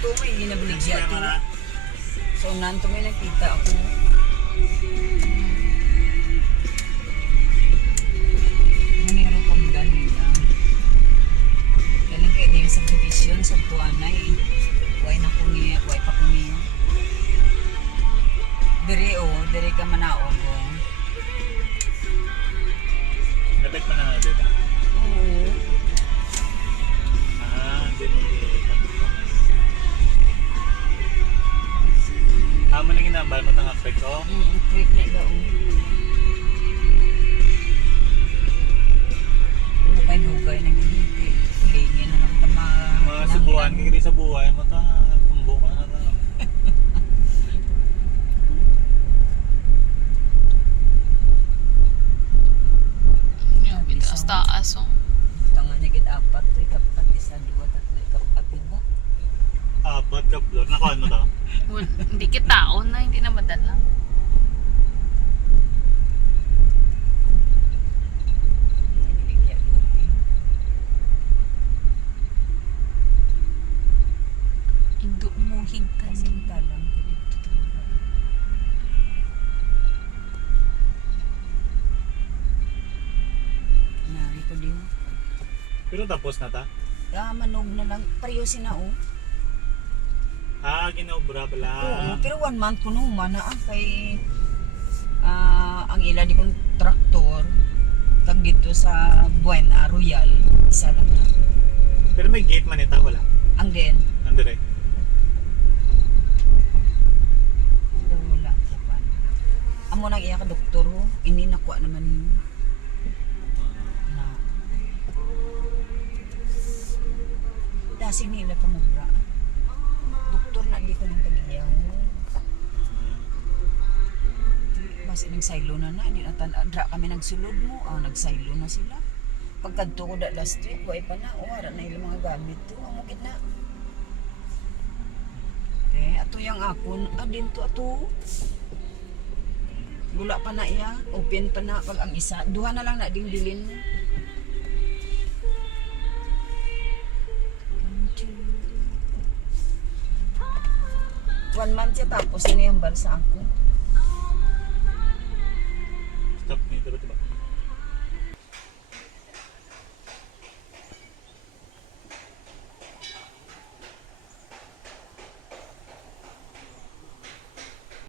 Ito may ginabaligya ito. So, nanto may nakita ako. Manero kong ganila. Galing kayo din sa division sa tuanay. Huwag na ko niya, huwag pa ko niya. Dire ka manaog o. Nabit pa na dito. Oo. Hindi mo mo na ginambal mo tanga freak ko? Freak na daw. Ano kayo dugay na giniti. Kulingin na lang tama. Mga subuhan, kikiri sa buhay mo ta. Tumbo ka na na. Taas taas oh. Tanga niya gid apat, ikapat, isa, dua, tatlo, ikapat, diba? Apat ka floor. Nakuha mo to? Hindi kitaon na, hindi na madala. Indo mo higtan. Talang tuturo. Nari ko din. Pero tapos na ta? Manog na lang. Pareho sina o. Ginobra pala. Oo, pero 1 month ko nung mana kay ang ila di kong traktor tag dito sa Buena Royal. Isa lang na. Pero may gate man ita, wala? Ang din. Andre. Wala. Japan. Amo nang iya ka doktor ho. Ini nakuha naman yun. Na. Dasig nila pamubra. Doktor na di ko nang tagiyaw. Basta nagsaylo na na. Di natandra kami nagsulod mo. Nagsaylo na sila. Pagkadto ko da last week, buhay pa na. Wala na ilang mga gamit to. Ang mukit na. Ato yung akon. Din to ato. Gula pa na iya. Open pa na pag ang isa. Duha na lang na ding bilin mo. 1 month siya tapos na yung balsa ako.